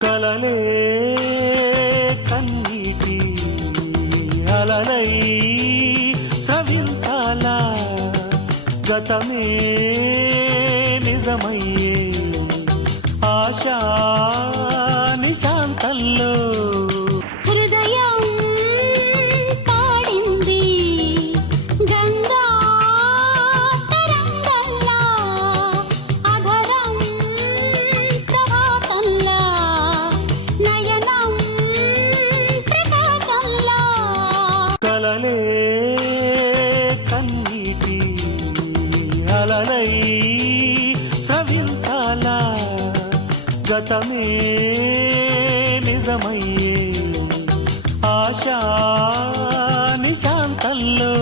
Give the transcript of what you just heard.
కలలే కన్నీటి అలలై స్రవించాలా గతమే నిజమయ్యే ఆశా నిశాంతంలో కలలే కన్నీటి అలలై స్రవించాలా గతమే నిజమయ్యే ఆశా నిశాంతంలో